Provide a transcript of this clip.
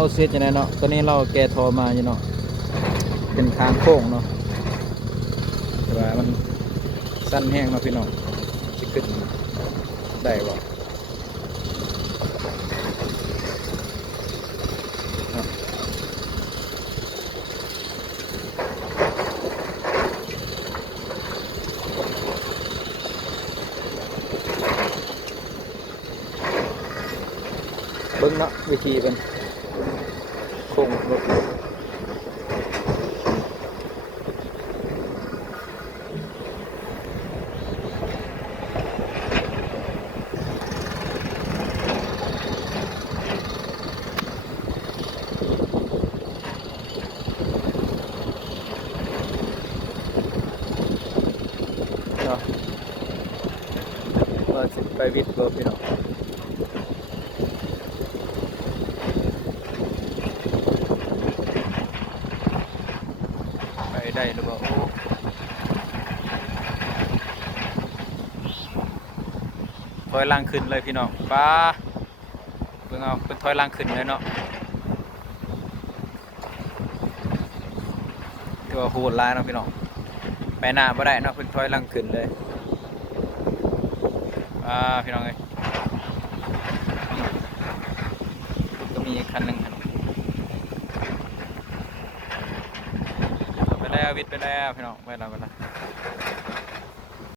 เราเสียจะไหนเนาะตอนนี้เราแกทอมาอยู่เนาะเป็นทางโค้งเนาะแต่ว่ามันสั้นแห้งเนาะพี่น้องจะขึ้นได้บ่เบิ้งเนาะวิธีเป็นโค้งรถเนาะเราจะไปวิทย์รถพี่น้องไปได้หรือเปล่าถอยล่างขึ้นเลยพี่น้องป้าเบิ่งเอาเป็นถอยล่างขึ้นเลยเนาะตัวโหดร้ายเนาะพี่น้องไปหน้าบ่ได้เนาะเป็นถอยล่างขึ้นเลยพี่น้องเอ้ยก็มีคันหนึ่งไปแล้ววิทย์ไปแล้วพี่น้องไปแล้ว